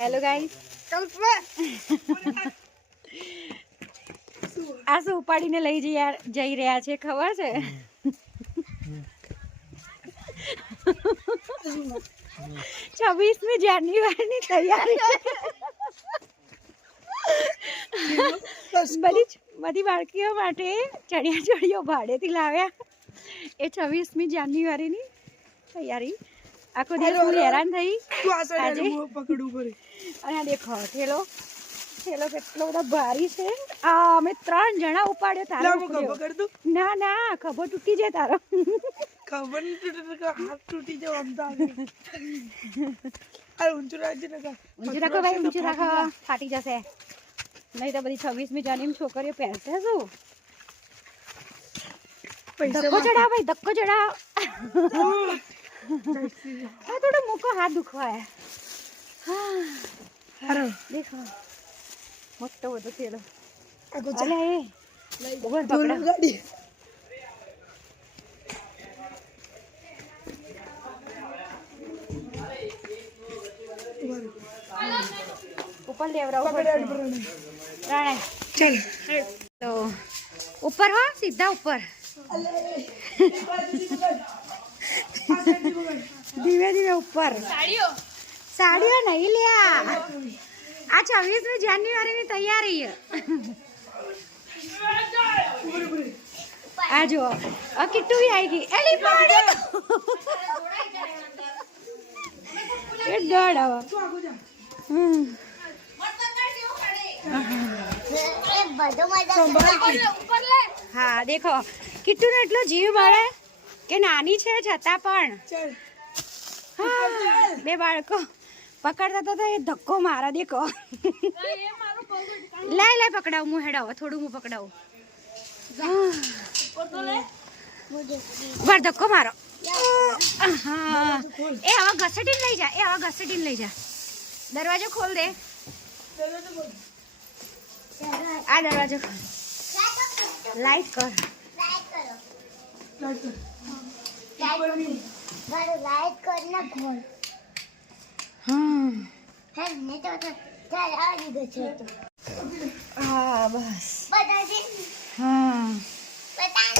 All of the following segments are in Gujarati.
હેલો ગાઈસ આ શું ઉપાડીને લઈ જઈ રહ્યા છે, ખબર છે? છવ્વીસમી જાન્યુઆરીની તૈયારી બધી બધી બાળકીઓ માટે ચણિયા ચોળીઓ ભાડેથી લાવ્યા. એ છવ્વીસમી જાન્યુઆરીની તૈયારી. આખો દિવસ હું હેરાન થઈ. આજે? આલે, પકડું પડે અને દેખો થેલો થેલો કેટલો બધો ભારી છે. આ અમે ત્રણ જણા ઉપાડ્યો તારો ના ના ખભો તૂટી જાય તારો. ખબર હાથ તૂટી જાય. અરે ઊંચું રાખજે. ઊંચું રાખો ભાઈ ઊંચું રાખો. ફાટી જશે. નહીં તો બધી છવ્વીસમી જાન્યુઆરી છોકરીઓ પહેરશે શું? ધક્કો ચડાવ ભાઈ ધક્કો ચડાવ હા થોડો મૂકો હાથ દુખવાય. હા. હારો. દેખો મોટો બધો થયેલો. અલે એ. પકડા. ઉપર લેવડાવું પડશે. ચાલ. તો ઉપર હો સીધા ઉપર. ધીમે ધીમે ઉપર. સાડીઓ. નહીં લ્યા. આ છવ્વીસમી જાન્યુઆરીની તૈયારી આ જો આ કિટ્ટુ બી આવી ગઈ. એલી પાડી. એ દોડ હવે. હમ. હા દેખો. કિટ્ટુનો એટલો જીવ બળે કે નાની છે છતાં પણ. બે બાળકો. પકડતા તો એ ધક્કો મારા, દેખો. લાય લાય, પકડાવું હું હેડાવ થોડું હું પકડાવું. વાર, ધક્કો મારો. એ હવે ઘસેટીને લઈ જા, એ હવે ઘસેટીને લઈ જા. દરવાજો ખોલ દે. આ દરવાજો ખોલ. લાઈટ કર. ચાલ. લાઈટ કર ના ખોલ હમ. હે ને તો તો ચાલ આવી ગયો છે તો. હા બસ. બતાજે હા બતા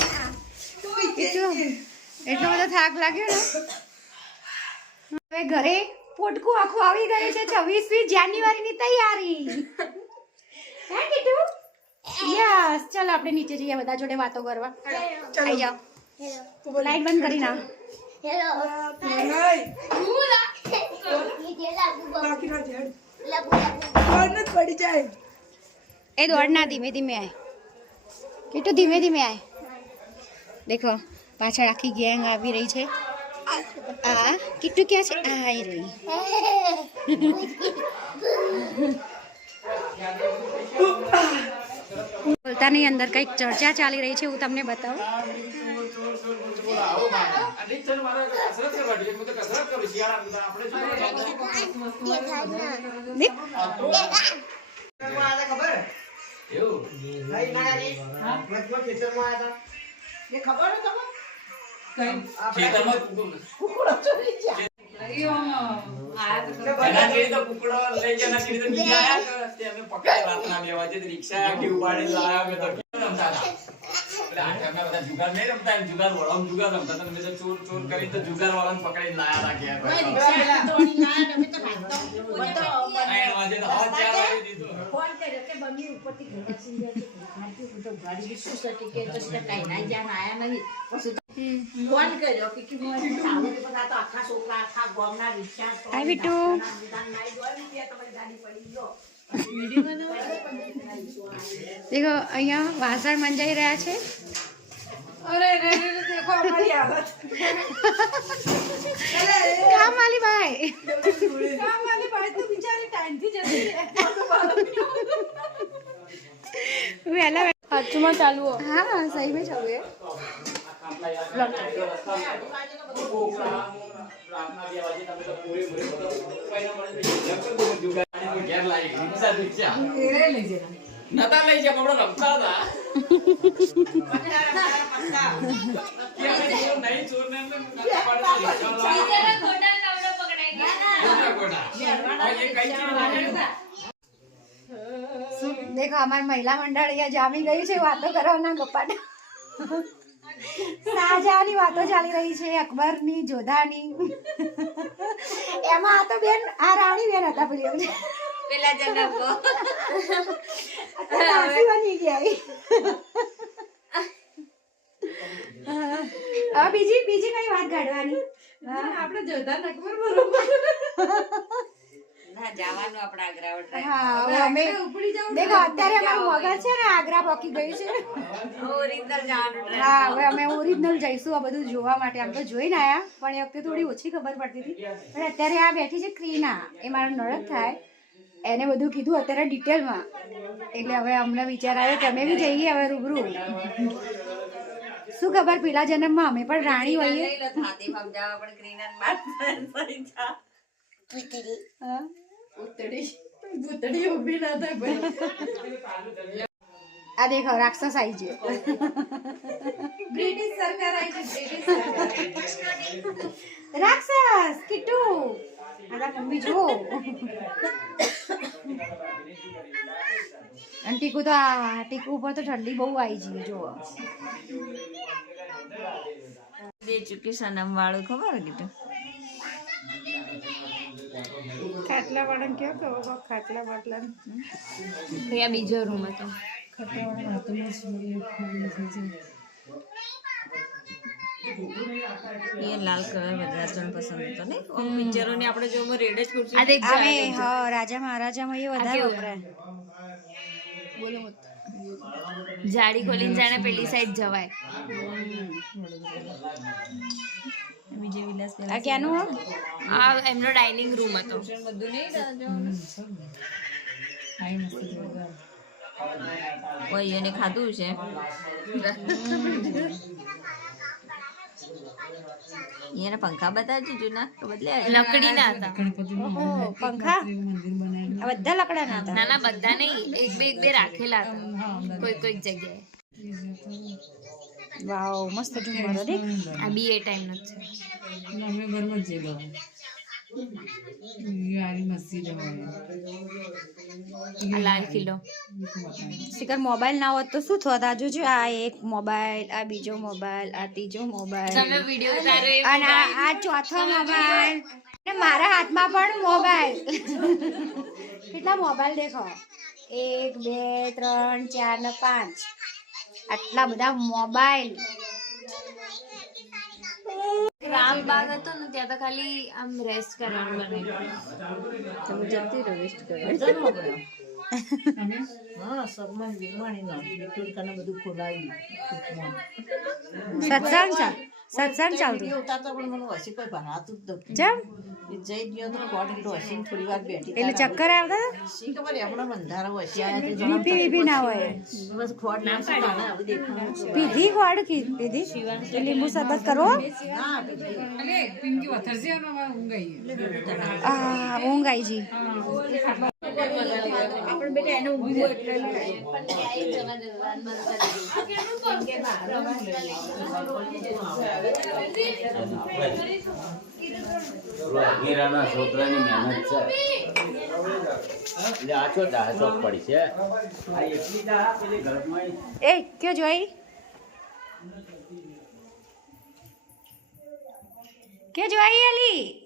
એટલો એટલો બધો થાક લાગ્યો ને? હવે ઘરે પોટકું આખું આવી ગયું છે છવ્વીસમી જાન્યુઆરીની તૈયારી. હે કીધું? યસ ચાલો આપણે નીચે જઈએ બધા જોડે વાતો કરવા. આવી જાઓ. લાઈટ બંધ કરી ના પડી જાય એ દોડ ના ધીમે ધીમે આય. કેટલું ધીમે ધીમે આય? દેખો પાછળ આખી ગેંગ આવી રહી છે. આ કેટલું ક્યાં છે? આ આવી રહી. બોલતાની અંદર કંઈક ચર્ચા ચાલી રહી છે હું તમને બતાવું? देखा વખતે અમે પકડ્યા રાતના બે વાગે રિક્ષા આખી ઉપાડી લાયા અમે તો. કેમ રમતા હતા? એટલે આખા અમે બધા જુગાર નહીં રમતા એમ જુગાર વળમ જુગાર રમતા તમે તો ચોર ચોર કરી તો જુગાર વાળાને પકડીને લાયા રાખ્યા વાગે તો હા ચાર વાગે દીધું. ફોન કર્યો કે બની ઉપરથી ઘણા સિંધ્યા ગાડી શું સર્ટિફિકેટ તો સિતા કઈ ના જ્યાં આયા નહીં. પછી ફોન કર્યો કે કે મને સામે બધા તો આખા છોકરા આખા ગામના રિક્ષા આવી ટુ ગાડી પડી ગયો. દેખો અહીંયા વાસણ મંજાઈ રહ્યા છે. અરે રે રે રે, દેખો અમારી હાલત. કામ વાલી ભાઈ. કામ વાળી ભાઈ તો બિચારી ટાઈમથી જતી વહેલા હાથમાં ચાલુ હા. સહી में ચાલુ ના ઘેર લાવી રિક્ષા રિક્ષા નતા લઈ પણ રમતા હતા. ને દેખો અમારી મહિલા મંડળ અહીંયા જામી ગયું છે વાતો કરવાના ગપ્પા શાહજહાંની વાતો ચાલી રહી છે અકબરની જોધાની. એમાં આ તો બેન આ રાણી બેન હતા પેલી પેલા જણાવો. હવે બીજી બીજી કઈ વાત કાઢવાની આપણે જોતા અકબર બરોબર? જવાનું આપણા અગ્રાવટ હા હવે અમે દેખો અત્યારે અમારું મગજ છે ને આગ્રા પોકી ગયું છે. ઓરિજિનલ જવાનું હા હવે અમે ઓરિજિનલ જઈશું આ બધું જોવા માટે. આમ તો જોઈને આયા પણ એ વખતે થોડી ઓછી ખબર પડતી હતી. પણ અત્યારે આ બેઠી છે ક્રીના. એ મારો નળદ થાય. એને બધું કીધું અત્યારે ડિટેલમાં એટલે હવે અમને વિચાર આવ્યો કે અમે બી જઈએ હવે રૂબરૂ. શું ખબર પેલા જન્મમાં અમે પણ રાણી હોઈએ. આ દેખો રાક્ષસ આવી છે બ્રિટિશ સરકાર આવી છે રાક્ષસ! કિટ્ટુ આના મમ્મી જો અને ટીકુ તો આ ટીકુ ઉપર તો ઠંડી બહુ આવી છે જો બે ચૂકી સનમ વાળું ખબર કીધું? ખાટલા વાળા કેવો કહો ખાટલા બાટલા ત્યાં બીજો રૂમ હતો? એ લાલ કલર બધા જણ પસંદ હતો ને પિક્ચરો ને આપણે જો રેડ જ ખુરશી અમે હા રાજા મહારાજામાં એ વધારે વપરાય. જાડી ખોલીને જાણે પેલી સાઈડ જવાય. વિજય વિલાસ આ ક્યાંનું આ એમનો ડાઇનિંગ રૂમ હતો. બધું નહીં ઓય એને ખાધું છે? એને પંખા બતાવજો જૂના બદલે લકડી ના હતા. પંખા? આ બધા લકડાના હતા. ના ના બધા નહીં એક બે એક બે રાખેલા હતા. કોઈ કોઈક જગ્યાએ. વાવ મસ્ત ઝુમર દેખ આ બી એ ટાઈમ નો છે. આ લાલ શિખર મોબાઈલ ના હોત તો શું થોત? આ જોજો આ એક મોબાઈલ આ બીજો મોબાઈલ આ ત્રીજો મોબાઈલ. અને આ આ ચોથો મોબાઈલ. અને મારા હાથમાં પણ મોબાઈલ. કેટલા મોબાઈલ દેખો? એક બે ત્રણ ચાર ને પાંચ. આટલા બધા મોબાઈલ. રામબાગ હતો ને ત્યાં તો ખાલી આમ રેસ્ટ કરવાનું બનાવ્યું તમે જલ્દી રેસ્ટ સત્સંગ ચાલ સત્સંગ ચાલતું? જેમ? એટલે ચક્કર આવતા? બીપી બીપી ના હોય. પીધી ખોડ કી પીધી? લીંબુ સરબત કરો. આ ઊંઘ આવી જી હીરાના બેટા એને છે. એટલે પેલી ઘરમાં એ કયો જોઈ? કે જોઈ એલી?